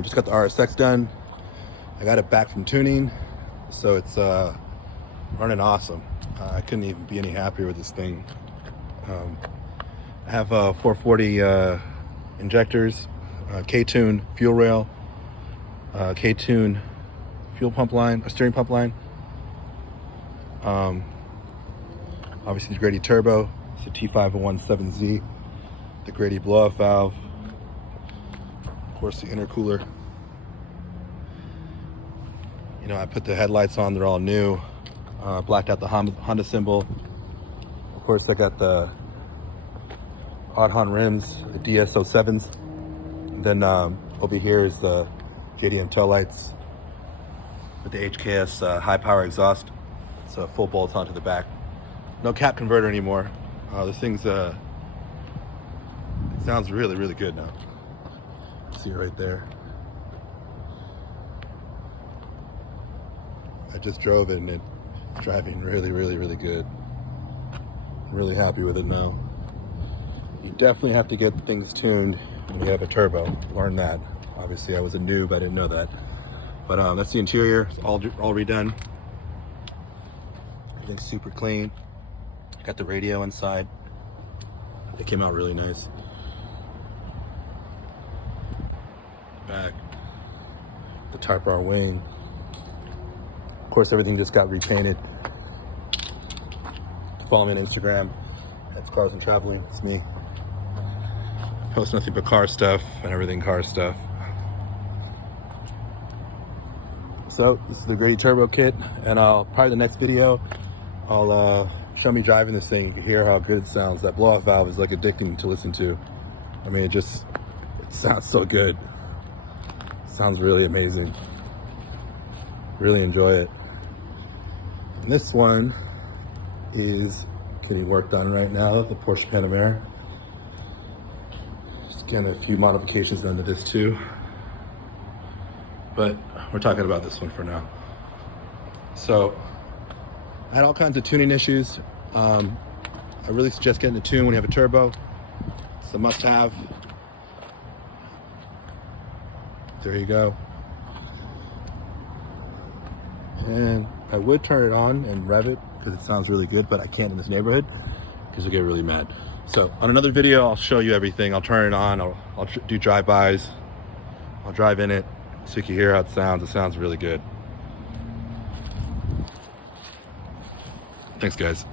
Just got the RSX done. I got it back from tuning, so it's running awesome. I couldn't even be any happier with this thing. I have 440 injectors, K-tune fuel rail, K-tune fuel pump line, a steering pump line. Obviously the Grady turbo, it's a T5017Z, the Grady blow-off valve, of course the intercooler. You know, I put the headlights on, they're all new. Blacked out the Honda symbol. Of course I got the Odd-Hon rims, the DS07s. Then over here is the JDM tail lights with the HKS high power exhaust. It's a full bolt onto the back. No cap converter anymore. This thing's it sounds really, really good now. See it right there. I just drove it and it's driving really, really, really good. I'm really happy with it now. You definitely have to get things tuned when you have a turbo. Learn that. Obviously I was a noob, I didn't know that. But that's the interior, it's all redone. Everything's super clean. Got the radio inside. It came out really nice. Back, the Type R wing. Of course, everything just got repainted. Follow me on Instagram. That's Cars and Traveling. It's me. Post nothing but car stuff and everything car stuff. So this is the Grady turbo kit, and probably the next video I'll show me driving this thing. You can hear how good it sounds. That blow-off valve is like addicting to listen to. I mean, it sounds so good. It sounds really amazing. Really enjoy it. And this one is getting work done right now, the Porsche Panamera. Just getting a few modifications done to this too. But we're talking about this one for now. So I had all kinds of tuning issues. I really suggest getting a tune when you have a turbo. It's a must-have. There you go. And I would turn it on and rev it because it sounds really good, but I can't in this neighborhood because you'll get really mad. So on another video, I'll show you everything. I'll turn it on. I'll do drive-bys. I'll drive in it so you can hear how it sounds. It sounds really good. Thanks, guys.